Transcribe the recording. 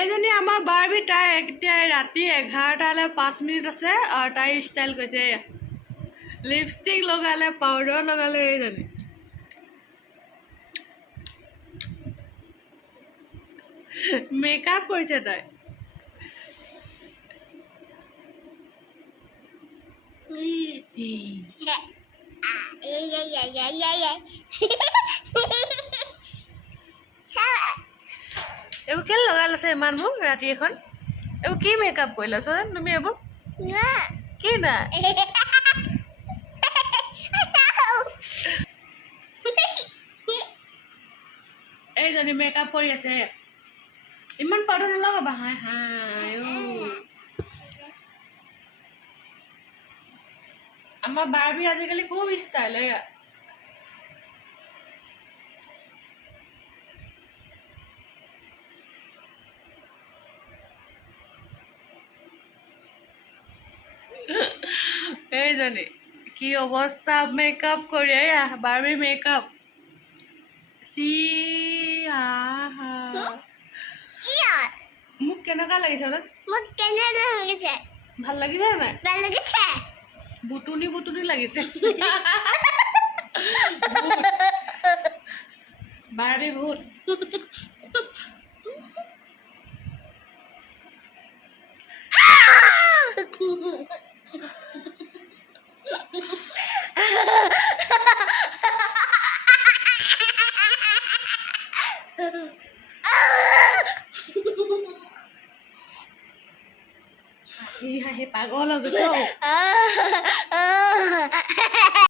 এইজনী আমাৰ বাৰ্বি তাই এতিয়া ৰাতি 11টালৈ 5 মিনিট আছে আৰু তাই ষ্টাইল কৈছে লিপষ্টিক লগালে পাউডাৰ লগালে এইজনী মেকআপ কৰিছে তাই এইবোৰ কেলে লগাই লৈছে ইমান মোক ৰাতি এখন এইবোৰ কি মেকআপ কৰিলা চোন তুমি এইবোৰ কি না এইজনী মেকআপ কৰি আছে ইমান পাউডাৰ নলগাবা হাই হাই আমাৰ বাৰ্বি আজিকালি খুব ষ্টাইল এইজনী কি অৱস্থা মেকআপ কৰি বাৰ্বি মেকআপ মোক কেনেকুৱা লাগিছে ভাল লাগিছে নাই বুটুনি বুটুনি লাগিছে বাৰ্বি ভূত হাঁহি হাঁহি পাগল হৈ গৈছে